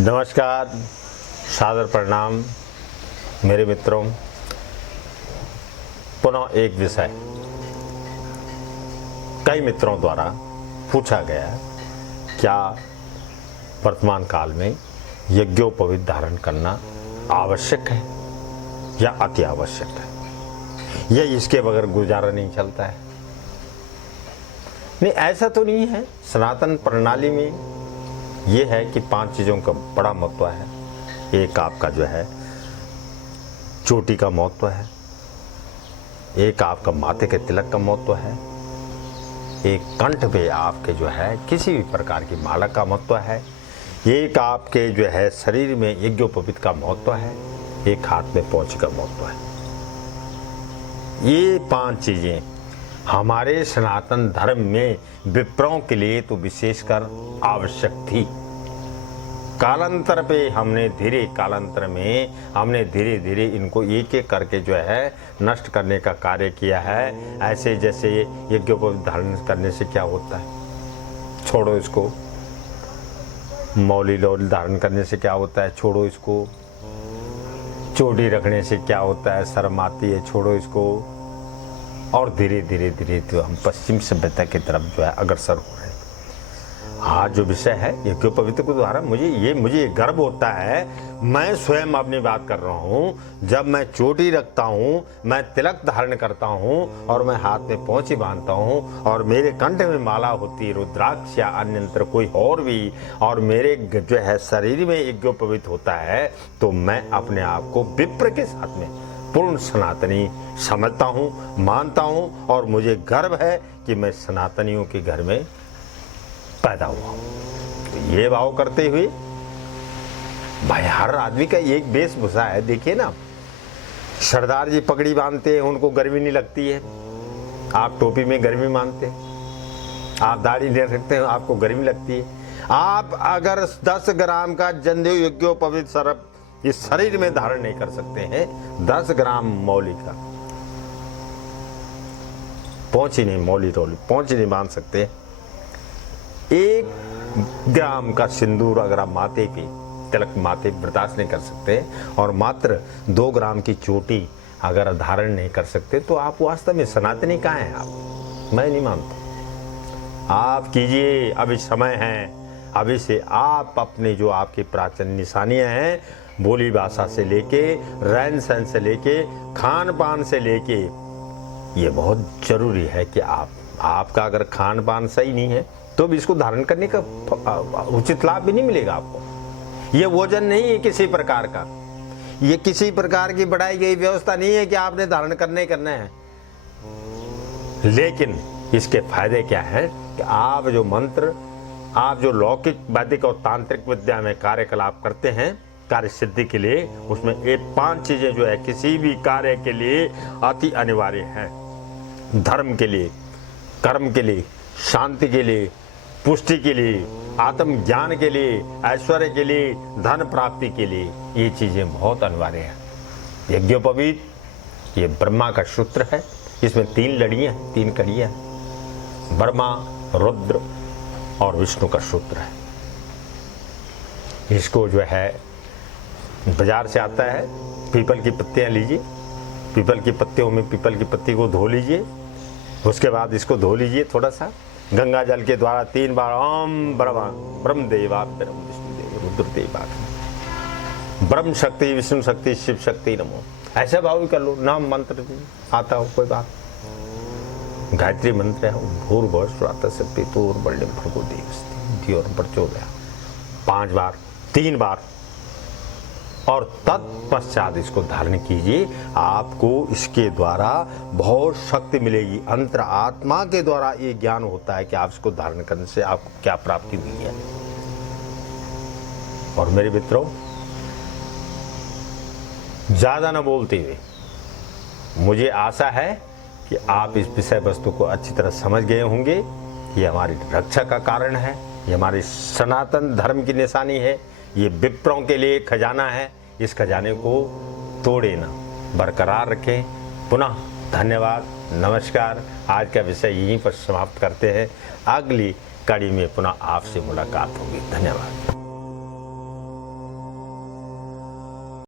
नमस्कार, सादर प्रणाम मेरे मित्रों। पुनः एक विषय कई मित्रों द्वारा पूछा गया, क्या वर्तमान काल में यज्ञोपवीत धारण करना आवश्यक है या अति आवश्यक है, या इसके बगैर गुजारा नहीं चलता है? नहीं, ऐसा तो नहीं है। सनातन प्रणाली में ये है कि 5 चीज़ों का बड़ा महत्व है। एक आपका जो है चोटी का महत्व है, एक आपका माथे के तिलक का महत्व है, एक कंठ पे आपके जो है किसी भी प्रकार की माला का महत्व है, एक आपके जो है शरीर में यज्ञोपवीत का महत्व है, एक हाथ में पोंछ का महत्व है। ये 5 चीज़ें हमारे सनातन धर्म में विप्रों के लिए तो विशेषकर आवश्यक थी। कालांतर पे हमने धीरे धीरे इनको एक एक करके जो है नष्ट करने का कार्य किया है। ऐसे जैसे यज्ञोपवीत धारण करने से क्या होता है, छोड़ो इसको। मौली लोल धारण करने से क्या होता है, छोड़ो इसको। चोटी रखने से क्या होता है, शर्म आती है, छोड़ो इसको। और धीरे धीरे तो हम पश्चिम सभ्यता की तरफ जो है अग्रसर हो रहे हैं। आज जो विषय है यज्ञोपवीत के द्वारा मुझे गर्व होता है। मैं स्वयं अपनी बात कर रहा हूँ। जब मैं चोटी रखता हूँ, मैं तिलक धारण करता हूँ और मैं हाथ में पोंछी बांधता हूँ और मेरे कंठ में माला होती है, रुद्राक्ष या अन्यंत्र कोई और भी, और मेरे जो है शरीर में यज्ञोपवीत होता है, तो मैं अपने आप को विप्र के साथ में पूर्ण सनातनी समझता हूँ, मानता हूँ, और मुझे गर्व है कि मैं सनातनियों के घर में पैदा हुआ। तो ये भाव करते हुए भाई हर आदमी का एक वेशभूषा है। देखिए ना, सरदार जी पगड़ी बांधते हैं, उनको गर्मी नहीं लगती है। आप टोपी में गर्मी मानते हैं, आप दाढ़ी ले सकते हैं, आपको गर्मी लगती है। आप अगर 10 ग्राम का जनेऊ यज्ञोपवीत सर्प इस शरीर में धारण नहीं कर सकते हैं, 10 ग्राम मौली का पोंछी नहीं, मौली रोली पोंछी नहीं बांध सकते। 1 ग्राम का सिंदूर अगर आप माथे पे तिलक माथे बर्दाश्त नहीं कर सकते, और मात्र 2 ग्राम की चोटी अगर धारण नहीं कर सकते, तो आप वास्तव में सनातनी कहाँ हैं आप? मैं नहीं मानता। आप कीजिए, अभी समय है। अभी से आप अपने जो आपकी प्राचीन निशानियां हैं, बोली भाषा से लेके, रहन सहन से लेके, खान पान से लेके, ये बहुत जरूरी है कि आपका अगर खान पान सही नहीं है तो भी इसको धारण करने का उचित लाभ भी नहीं मिलेगा आपको। ये वजन नहीं है किसी प्रकार का, ये किसी प्रकार की बढ़ाई गई व्यवस्था नहीं है कि आपने धारण करने हैं। लेकिन इसके फायदे क्या है कि आप जो मंत्र, आप जो लौकिक वैदिक और तांत्रिक विद्या में कार्यकलाप करते हैं कार्य सिद्धि के लिए, उसमें ये 5 चीजें जो है किसी भी कार्य के लिए अति अनिवार्य हैं। धर्म के लिए, कर्म के लिए, शांति के लिए, पुष्टि के लिए, आत्मज्ञान के लिए, ऐश्वर्य के लिए, धन प्राप्ति के लिए, ये चीजें बहुत अनिवार्य हैं। यज्ञोपवीत ये ब्रह्मा का सूत्र है। इसमें 3 लड़ियां, 3 कड़ियां, ब्रह्मा, रुद्र और विष्णु का सूत्र है। इसको जो है बाजार से आता है, पीपल की पत्तियां लीजिए, पीपल की पत्तियों में पीपल की पत्ती को धो लीजिए। उसके बाद इसको धो लीजिए थोड़ा सा गंगा जल के द्वारा 3 बार ओम ब्रह्म देवा ब्रह्म विष्णु देव रुद्र देवा, ब्रह्म शक्ति विष्णु शक्ति शिव शक्ति नमो, ऐसा भाव भी कर लो। नाम मंत्र आता हो कोई बात, गायत्री मंत्र है, भूर्भुवः स्वः पितुर्वरेण्यं भर्गो देवस्य धियो यो न प्रचोदयात्, 5 बार, 3 बार, और तत्पश्चात इसको धारण कीजिए। आपको इसके द्वारा बहुत शक्ति मिलेगी। अंतर आत्मा के द्वारा ये ज्ञान होता है कि आप इसको धारण करने से आपको क्या प्राप्ति हुई है। और मेरे मित्रों, ज्यादा न बोलते हुए मुझे आशा है कि आप इस विषय वस्तु को अच्छी तरह समझ गए होंगे। ये हमारी रक्षा का कारण है, ये हमारी सनातन धर्म की निशानी है, ये विप्रों के लिए खजाना है। इस खजाने को तोड़े ना, बरकरार रखें। पुनः धन्यवाद, नमस्कार। आज का विषय यहीं पर समाप्त करते हैं। अगली कड़ी में पुनः आपसे मुलाकात होगी। धन्यवाद।